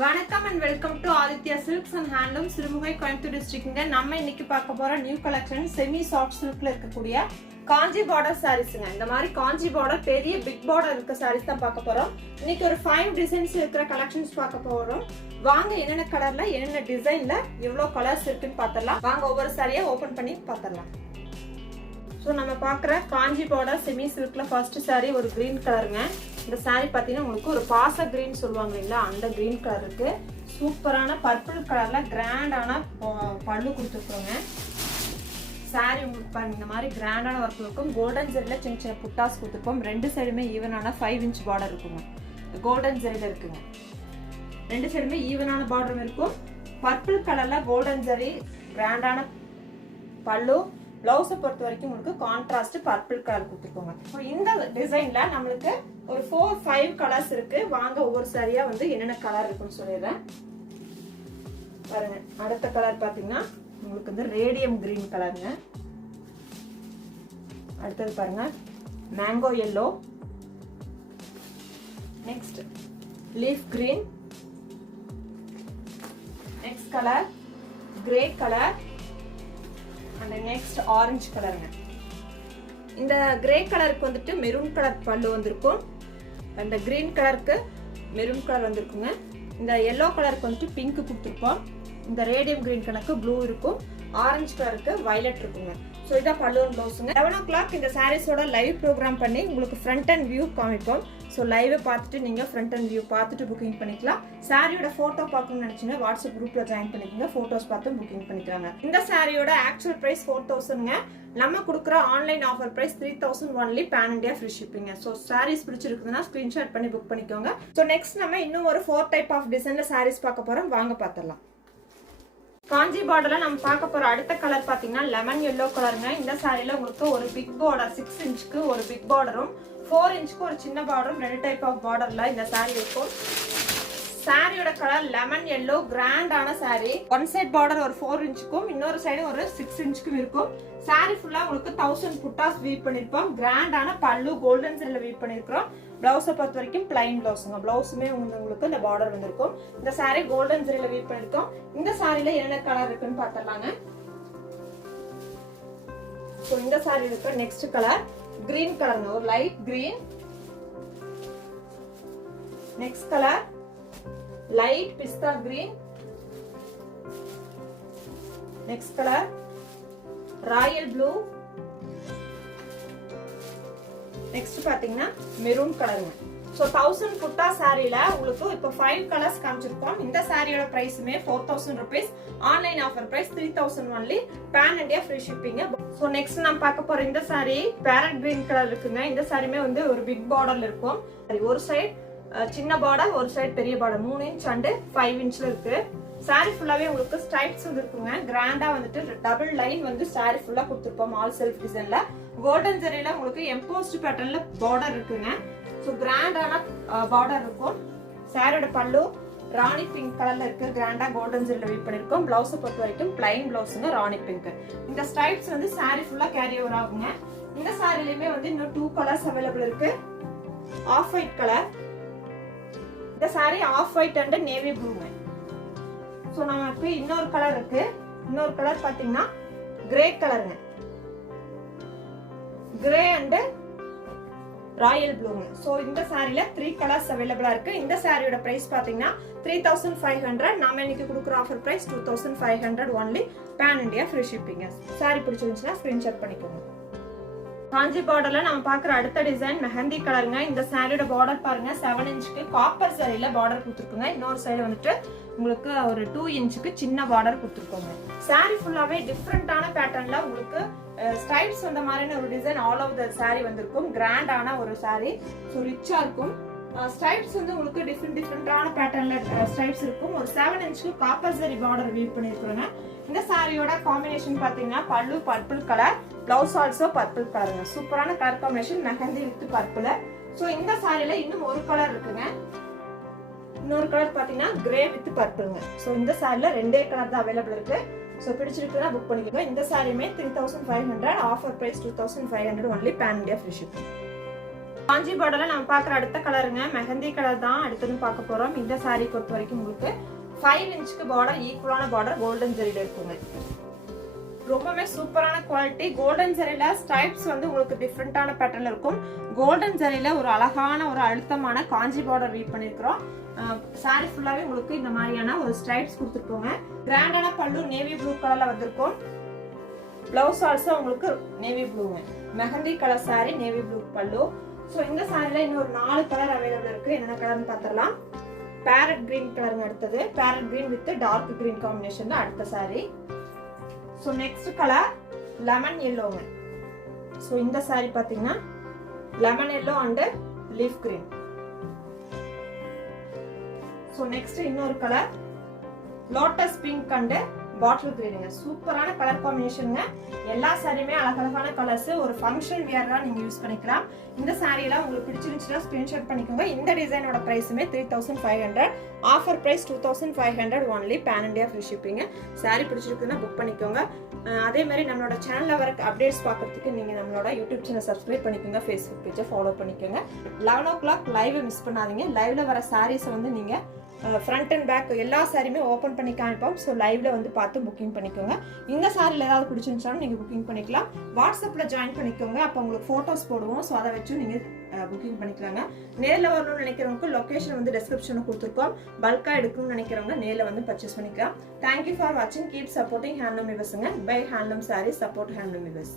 வணக்கம் and welcome to Aditya silks and handloom Sirumugai Coimbatore டிஸ்ட்ரிக்ட்ங்க. நம்ம இன்னைக்கு பார்க்க போற நியூ கலெக்ஷன் செமி சாஃப்ட் சில்க்ல இருக்கக்கூடிய காஞ்சி பார்டர் சாரீஸ்ங்க. இந்த மாதிரி காஞ்சி பார்டர் பெரிய பிக் பார்டர் இருக்க சாரீஸ் தான் பார்க்க போறோம். இன்னைக்கு ஒரு 5 டிசைன்ஸ் இருக்கிற கலெக்ஷன்ஸ் பார்க்க போறோம். வாங்க என்னென்ன கலர்ல என்னென்ன டிசைன்ல எவ்வளவு கலர்ஸ் இருக்குன்னு பார்த்தரலாம். வாங்க ஒவ்வொரு சாரியா ஓபன் பண்ணி பார்த்தரலாம். ஸோ நம்ம பார்க்குற காஞ்சி பார்டர் செமி சில்க்ல ஃபர்ஸ்ட் சாரி ஒரு கிரீன் கலருங்க. இந்த சாரி பார்த்தீங்கன்னா உங்களுக்கு ஒரு பாச கிரீன் சொல்லுவாங்க இல்லைங்களா, அந்த கிரீன் கலர் இருக்கு. சூப்பரான பர்பிள் கலர்ல கிராண்டான பல்லு கொடுத்துருக்கோங்க. சாரி உங்களுக்கு பாருங்க இந்த மாதிரி கிராண்டான ஒர்க் இருக்கும். கோல்டன் ஜெரியில் சின்ன சின்ன புட்டாஸ் கொடுத்துருப்போம். ரெண்டு சைடுமே ஈவனான 5 இன்ச் பார்டர் இருக்குங்க. கோல்டன் ஜெரியில் இருக்குங்க. ரெண்டு சைடுமே ஈவனான பார்டரும் இருக்கும். பர்பிள் கலர்ல கோல்டன் ஜெரி கிராண்டான பல்லு. பிளவுஸை பொறுத்த வரைக்கும் உங்களுக்கு கான்ட்ராஸ்ட் பர்பிள் கலர் கொடுத்துருக்கோங்க. இந்த டிசைன்ல நம்மளுக்கு ஒரு 4-5 கலர்ஸ் இருக்கு. வாங்க ஒவ்வொரு சாரியா வந்து என்னென்ன கலர் இருக்குன்னு சொல்லிடுறேன் பாருங்க. அடுத்த கலர் பாத்தீங்கன்னா உங்களுக்கு வந்து ரேடியம் கிரீன் கலருங்க. அடுத்தது பாருங்க mango yellow. Next leaf green. Next colour grey colour and next orange கலருங்க. இந்த கிரே கலருக்கு வந்துட்டு மெரூன் கலர் பல்லு வந்திருக்கும். அந்த கிரீன் கலருக்கு மெரூன் கலர் வந்திருக்குங்க. இந்த எல்லோ கலருக்கு வந்துட்டு பிங்க் கொடுத்துருப்போம். இந்த ரேடியம் கிரீன் கலருக்கு ப்ளூ இருக்கும். ஆரஞ்சு கலருக்கு வயலட் இருக்குங்க. ஸோ இதான் பல்லு ப்ளவுஸுங்க. 11 o'clock இந்த சாரீஸோட லைவ் ப்ரோக்ராம் பண்ணி உங்களுக்கு ஃப்ரண்ட் அண்ட் வியூ காமிப்போம். ஸோ லைவை பார்த்துட்டு நீங்கள் ஃப்ரண்ட் அண்ட் வியூ பார்த்துட்டு புக்கிங் பண்ணிக்கலாம். சாரியோட ஃபோட்டோ பார்க்கணும்னு நினச்சிங்க வாட்ஸ்அப் குரூப்பில் ஜாயின் பண்ணிக்கோங்க. ஃபோட்டோஸ் பார்த்து புக்கிங் பண்ணிக்கலாங்க. இந்த சாரியோட ஆக்சுவல் ப்ரைஸ் 4000ங்க. நம்ம கொடுக்குற online offer price 3000 only pan India free ஷிப்பிங்க. ஸோ சாரீஸ் பிடிச்சிருக்குதுன்னா ஸ்க்ரீன்ஷாட் பண்ணி புக் பண்ணிக்கோங்க. ஸோ நெக்ஸ்ட் நம்ம இன்னும் ஒரு 4 டைப் ஆஃப் டிசைனில் சாரீஸ் பார்க்க போகிறோம். வாங்க பார்த்துடலாம். காஞ்சி பார்டர்ல நம்ம பார்க்க போற அடுத்த கலர் பாத்தீங்கன்னா லெமன் எல்லோ கலருங்க. இந்த சாரியில உங்களுக்கு ஒரு பிக் பார்டர் 6 இன்ச்சுக்கு ஒரு பிக் பார்டரும் 4 இன்ச்சுக்கு ஒரு சின்ன பார்டரும் 2 டைப் ஆஃப் பார்டர்ல இந்த சாரி இருக்கும். சாரியோட கலர் லெமன் எல்லோ கிராண்டான சாரி. ஒன் சைட் பார்டர் ஒரு 4 இன்ச்சுக்கும் இன்னொரு சைடு ஒரு 6 இன்ச்சுக்கும் இருக்கும். சாரி ஃபுல்லா உங்களுக்கு 1000 புட்டாஸ் வீவ் பண்ணிருப்போம். கிராண்டான பல்லு கோல்டன் ஜெரியில் வீவ் பண்ணிருக்கிறோம். பிளவுஸை பொறுத்த வரைக்கும் பிளைன் பிளவுஸுங்க. பிளவுஸுமே உங்களுக்கு இந்த பார்டர் வந்திருக்கும். இந்த சாரி கோல்டன் ஜெரியில் வீவ் பண்ணிருக்கோம். இந்த சாரியில என்னென்ன கலர் இருக்குன்னு பார்த்தலாங்க. ஸோ இந்த சாரி இருக்கு. நெக்ஸ்ட் கலர் கிரீன் கலருங்க. ஒரு light green. Next colour light pista green. Next colour royal blue. Next பாத்தீங்கன்னா மெரூன் கலருங்க. ஸோ 1000 புட்டா சாரியில உங்களுக்கு இப்போ 5 கலர்ஸ் காமிச்சிருக்கோம். இந்த சாரியோட பிரைஸுமே 4000 rupees. Online offer price 3000 only. Pan India free shipping. So next நம்ம பார்க்க போற இந்த சாரி பேரட் கிரீன் கலர் இருக்குங்க. இந்த சாரியுமே வந்து ஒரு பிக் பார்டர்ல இருக்கும். ஒரு சைடு சின்ன பார்டர் ஒரு சைடு பெரிய பார்டர் 3 இன்ச் அண்ட் 5 இன்ச்ல இருக்கு. சாரி ஃபுல்லாவே உங்களுக்கு ஸ்ட்ரைப்ஸ் வந்து இருக்குங்க. கிராண்டா வந்துட்டு டபுள் லைன் வந்து சாரி ஃபுல்லா கொடுத்துருப்போம். ஆல் செல்ஃப் டிசைன்ல கோல்டன் ஜெரியில உங்களுக்கு எம்போஸ்ட் பேட்டர்ன்ல பார்டர் இருக்குங்க. ஸோ கிராண்டான பார்டர் இருக்கும். சாரியோட பல்லு ராணி பிங்க் கலர்ல இருக்கு. கிராண்டா கோல்டன் ஜெரியில வீவ் பண்ணிருக்கோம். பிளவுஸை பொறுத்த வரைக்கும் பிளைன் பிளவுஸுங்க ராணி பிங்க். இந்த ஸ்ட்ரைப்ஸ் வந்து சாரி ஃபுல்லா கேரி ஓவர் ஆகுங்க. இந்த சாரிலயுமே வந்து இன்னும் 2 கலர்ஸ் அவைலபிள் இருக்கு. Off white colour. இந்த sari off white and navy ப்ளூங்க. ஸோ நமக்கு இன்னொரு கலர் இருக்கு. இன்னொரு கலர் பாத்தீங்கன்னா கிரே கலருங்க. கிரே அண்ட் ராயல் ப்ளூங்க. ஸோ இந்த சாரியில 3 கலர்ஸ் அவைலபிளா இருக்கு. இந்த சாரியோட பிரைஸ் பாத்தீங்கன்னா 3500. நாம இன்னைக்கு கொடுக்குற offer price 2500 only. Pan India free shipping. Sari பிடிச்சிருந்துச்சுன்னா ஸ்கிரீன்ஷாட் பண்ணிக்கோங்க. காஞ்சி பார்டர்ல நம்ம பாக்குற அடுத்த டிசைன் மெஹந்தி கலருங்க. இந்த சாரியோட பார்டர் பாருங்க 7 இன்ச்சுக்கு காப்பர் சாரியில பார்டர் கொடுத்துருக்குங்க. இன்னொரு சைடு வந்துட்டு உங்களுக்கு ஒரு 2 இன்ச்சுக்கு சின்ன பார்டர் கொடுத்துருக்கோங்க. சாரி ஃபுல்லாவே டிஃப்ரெண்டான பேட்டர்ன்ல உங்களுக்கு ஸ்ட்ரைப்ஸ் வந்த மாதிரியான ஒரு design all over the sorry வந்திருக்கும். கிராண்டான ஒரு சாரி. ஸோ ரிச்சா இருக்கும். ஸ்ட்ரைப்ஸ் வந்து உங்களுக்கு டிஃப்ரெண்டான பேட்டர்ன்ல ஸ்ட்ரைப்ஸ் இருக்கும். ஒரு 7 இன்ச்சுக்கு காப்பர் சாரி பார்டர் வீவ் பண்ணிருக்கிறோங்க. இந்த சாரியோட காம்பினேஷன் பாத்தீங்கன்னா பல்லு purple colour, blouse also purple கலருங்க. சூப்பரான colour combination mehndi with purple. So இந்த சாரியில இன்னும் ஒரு கலர் இருக்குங்க. இன்னொரு கலர் பாத்தீங்கன்னா கிரே வித் பர்பிள்ங்க. ஸோ இந்த சாரியில 2 கலர் தான் அவைலபிள் இருக்கு. ஸோ பிடிச்சிருக்குன்னா புக் பண்ணிக்கோங்க. இந்த சாரியுமே 3500. Offer price 2500 only. Pan India free shipping. Kanchi பார்டர்ல நம்ம பார்க்குற அடுத்த கலருங்க மெஹந்தி கலர் தான் அடுத்ததும் பார்க்க போறோம். இந்த சாரீ பொறுத்த வரைக்கும் உங்களுக்கு 5 இன்ச்சுக்கு பார்டர், ஈக்குவலான பார்டர் கோல்டன் ஜரியில இருக்குங்க. ரொம்பவே சூப்பரான குவாலிட்டி. கோல்டன் ஜரியில ஸ்ட்ரைப்ஸ் வந்து உங்களுக்கு டிஃப்ரெண்டான பேட்டர்ன்ல இருக்கும். கோல்டன் ஜரியில ஒரு அழகான ஒரு அழுத்தமான காஞ்சி பார்டர் வீவ் பண்ணிருக்கிறோம். சாரி ஃபுல்லாவே உங்களுக்கு இந்த மாதிரியான ஒரு ஸ்ட்ரைப்ஸ் கொடுத்துருக்கோங்க. கிராண்டான பல்லு நேவி ப்ளூ கலர்ல வந்திருக்கும். பிளவுஸ் ஆல்சோ உங்களுக்கு நேவி ப்ளூங்க. Mehndi colour sari, navy blue pallu. So இந்த சாரில இன்னொரு 4 கலர் அவைலபிள் இருக்கு. என்னென்ன கலர்னு பார்த்துடலாம். பேரட் கிரீன் கலருங்க அடுத்தது. Parrot green with dark green combination தான் அடுத்த sari. So next colour lemon எல்லோங்க. ஸோ இந்த சாரி பார்த்தீங்கன்னா lemon yellow and leaf green. So next இன்னொரு colour lotus pink and bottle கிரீனுங்க. சூப்பரான கலர் காம்பினேஷனுங்க. எல்லா சாரியுமே அழகழகான கலர்ஸ். ஒரு ஃபங்க்ஷன் வியரா நீங்க யூஸ் பண்ணிக்கலாம். இந்த சாரியெல்லாம் உங்களுக்கு பிடிச்சிருந்துச்சுன்னா ஸ்கிரீன்ஷாட் பண்ணிக்கோங்க. இந்த டிசைனோட பிரைஸுமே 3500. Offer price 2500 only. Pan India free shipping. Sari பிடிச்சிருக்குன்னா புக் பண்ணிக்கோங்க. அதே மாதிரி நம்மளோட சேனல்ல வர அப்டேட்ஸ் பார்க்கறதுக்கு நீங்க நம்மளோட யூடியூப் சேனல் சப்ஸ்கிரைப் பண்ணிக்கோங்க. ஃபேஸ்புக் பேஜை ஃபாலோ பண்ணிக்கோங்க. 11 o'clock லைவ் மிஸ் பண்ணாதீங்க. லைவ்ல வர சாரீஸ் வந்து நீங்க ஃப்ரண்ட் அண்ட் பேக் எல்லா சாரியுமே ஓப்பன் பண்ணி காமிப்போம். ஸோ லைவ்ல வந்து பார்த்து புக்கிங் பண்ணிக்கோங்க. இந்த சாரியில் ஏதாவது பிடிச்சிருந்துச்சாலும் நீங்கள் புக்கிங் பண்ணிக்கலாம். வாட்ஸ்அப்பில் ஜாயின் பண்ணிக்கோங்க. அப்போ உங்களுக்கு ஃபோட்டோஸ் போடுவோம். ஸோ அதை வச்சு நீங்கள் புக்கிங் பண்ணிக்கலாங்க. நேரில் வரணும்னு நினைக்கிறவங்களுக்கு லொக்கேஷன் வந்து டிஸ்கிரிப்ஷனில் கொடுத்துருக்கோம். பல்காக எடுக்கணும்னு நினைக்கிறவங்க நேரில் வந்து பர்ச்சேஸ் பண்ணிக்கலாம். தேங்க்யூ ஃபார் வாட்சிங். கீப் சப்போர்ட்டிங் ஹேண்ட்லூம் விவர்ஸுங்க. Buy handloom saris, support handloom viewers.